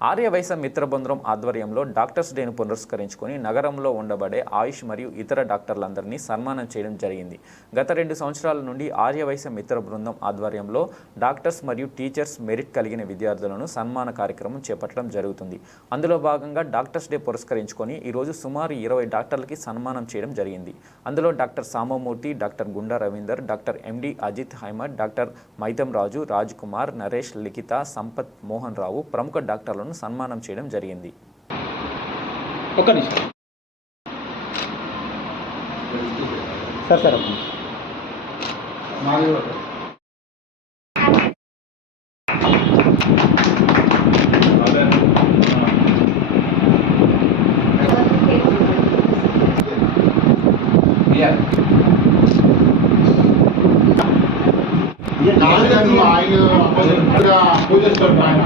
ఆర్యవైశ్య మిత్రబృందం ఆధ్వర్యంలో డాక్టర్స్ డేను పునరుస్కరించుకొని నగరంలో ఉండబడే ఆయుష్ మరియు ఇతర డాక్టర్లందరినీ సన్మానం చేయడం జరిగింది. గత రెండు సంవత్సరాల నుండి ఆర్యవైశ్య మిత్ర బృందం ఆధ్వర్యంలో డాక్టర్స్ మరియు టీచర్స్ మెరిట్ కలిగిన విద్యార్థులను సన్మాన కార్యక్రమం చేపట్టడం జరుగుతుంది. అందులో భాగంగా డాక్టర్స్ డే పురస్కరించుకొని ఈరోజు సుమారు ఇరవై డాక్టర్లకి సన్మానం చేయడం జరిగింది. అందులో doctor Samamurthy doctor Gunda Ravinder doctor MD Ajith Ahmed doctor Maitham Raju Raj Kumar Naresh Likhitha Sampath Mohan Rao ప్రముఖ డాక్టర్లను సన్మానం చేయడం జరిగింది. ఒక్క నిమిషం. సార్ సార్ ఆయన పూజ పూజిస్తాడు ఆయన.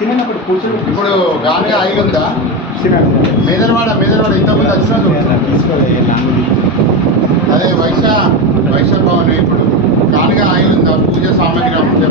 ఇప్పుడు గానే ఆయిల్ ఉందా సినిమా మేదర్వాడ మేదర్వాడ ఇంతకుముందు వచ్చినట్టు అదే వైశా వైశా భవన్ ఇప్పుడు గానిగా ఆయిల్ ఉందా పూజ సామాగ్రి అమ్ముతే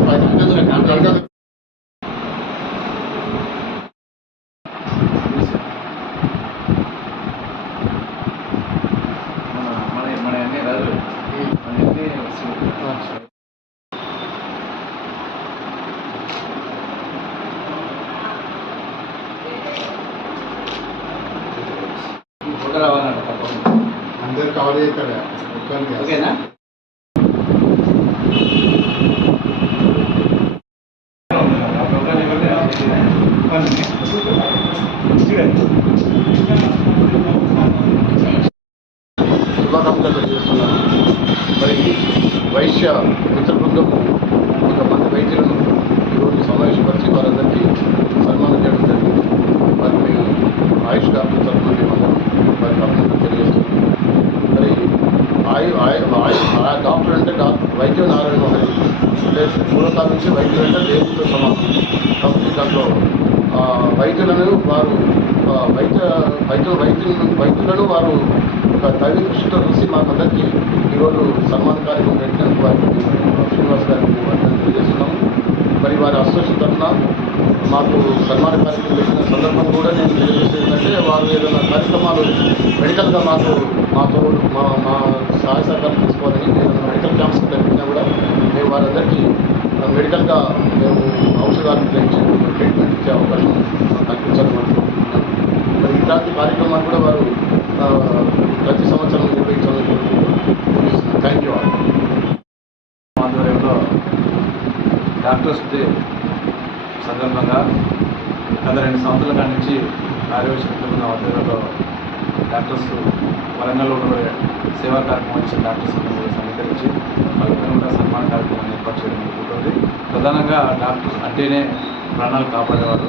పది రావాలంట తప్పకుండా అందరు కవర్ ఓకేనా శుభాకాంక్షలు తెలియజేస్తున్నాను మరి వైశ్య మిత్ర బృందం కొంతమంది వైద్యులను ఈరోజు సమావేశపరిచి వారందరికీ సన్మానం చేయడం జరిగింది మరి మేము ఆయుష్ డాక్టర్ తరఫున మేమందరం వారికి అభినందనలు తెలియజేస్తున్నాం మరి ఆయు ఆయు ఆయు ఆ డాక్టర్ అంటే డాక్టర్ వైద్య నారాయణ మహరి లేదు పూర్వకాలం నుంచి వైద్యులు అంటే దేవుడితో సమానం. కాబట్టి దాంట్లో వైద్యులను వారు వైద్య వైద్యుల వైద్యులను వైద్యులను వారు ఒక దైవ దృష్టితో చూసి మాకందరికీ ఈరోజు సన్మాన కార్యక్రమం పెట్టినందుకు వారికి శ్రీనివాస్ గారికి వారిని తెలియజేస్తున్నాము. మరి వారి అసోసియేషన్ తరఫున మాకు సన్మాన కార్యక్రమం పెట్టిన సందర్భం కూడా నేను తెలియజేసేది ఏంటంటే వారు ఏదైనా కార్యక్రమాలు మెడికల్గా మాకు మాతో మా మా సహాయ సహకారం తీసుకోవాలని నేను మెడికల్ క్యాంప్స్ పెట్టినా కూడా మేము వారందరికీ మెడికల్గా మేము ఔషధాలు ఇచ్చి ట్రీట్మెంట్ ఇచ్చే అవకాశం కల్పించాలని అనుకుంటున్నాం మరి ఇలాంటి కార్యక్రమాలు కూడా వారు ప్రతి సంవత్సరం నిర్వహించాలని కోరుకుంటున్నాం థ్యాంక్ యూ ఆధ్వర్యంలో డాక్టర్స్ డే సందర్భంగా గత రెండు సంవత్సరాల కాడి నుంచి ఆరోగ్య ఆధ్వర్యంలో డాక్టర్స్ వరంగల్లో ఉన్న సేవా కార్యక్రమం ఇచ్చిన డాక్టర్స్ అందరూ సమీకరించి వాళ్ళందరూ కూడా సన్మాన కార్యక్రమాన్ని ఏర్పాటు చేయడం జరుగుతుంది. ప్రధానంగా డాక్టర్స్ అంటేనే ప్రాణాలు కాపాడేవారు.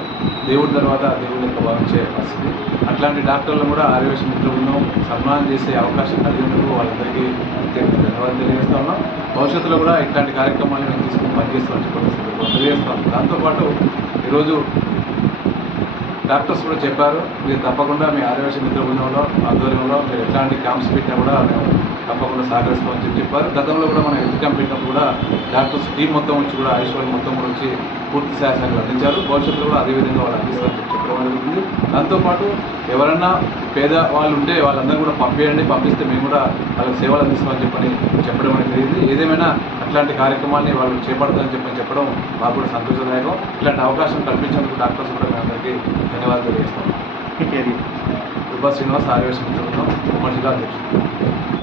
దేవుడి తర్వాత దేవుడి యొక్క భావించే పరిస్థితి. అట్లాంటి డాక్టర్లను కూడా ఆరోగ్య మిత్రులను సన్మానం చేసే అవకాశం కలిగినందుకు వాళ్ళందరికీ ధన్యవాదాలు తెలియజేస్తా ఉన్నాం. భవిష్యత్తులో కూడా ఇట్లాంటి కార్యక్రమాలు మేము తీసుకుని పనిచేస్తామని చెప్పి తెలియజేస్తాం దాంతోపాటు ఈరోజు డాక్టర్స్ కూడా చెప్పారు. మీరు తప్పకుండా మీ ఆరోగ్య మిత్ర బృందంలో ఆధ్వర్యంలో మీరు ఎట్లాంటి క్యాంప్స్ పెట్టినా కూడా మేము తప్పకుండా సహకరిస్తామని చెప్పి చెప్పారు. గతంలో కూడా మనం హెల్త్ క్యాంప్ పెట్టినప్పుడు కూడా డాక్టర్స్ టీం మొత్తం వచ్చి కూడా ఆయుష్ మొత్తం కూడా వచ్చి పూర్తి సహాయాలు అందించారు. భవిష్యత్తులో కూడా అదే విధంగా వాళ్ళు అందిస్తారని చెప్పి చెప్పడం జరుగుతుంది దాంతోపాటు ఎవరన్నా పేద వాళ్ళు ఉంటే వాళ్ళందరూ కూడా పంపించండి పంపిస్తే మేము కూడా వాళ్ళకి సేవలు అందిస్తామని చెప్పని చెప్పడం అనేది జరిగింది. ఏదేమైనా అట్లాంటి కార్యక్రమాన్ని వాళ్ళు చేపడతారని చెప్పని చెప్పడం మాకు కూడా సంతోషదాయకం. ఇట్లాంటి అవకాశం కల్పించినందుకు డాక్టర్స్ కూడా మేము అందరికీ ధన్యవాదాలు తెలియజేస్తాం కృపా శ్రీనివాస్ సంస్థ ఉమ్మడి జిల్లా అధ్యక్షుడు.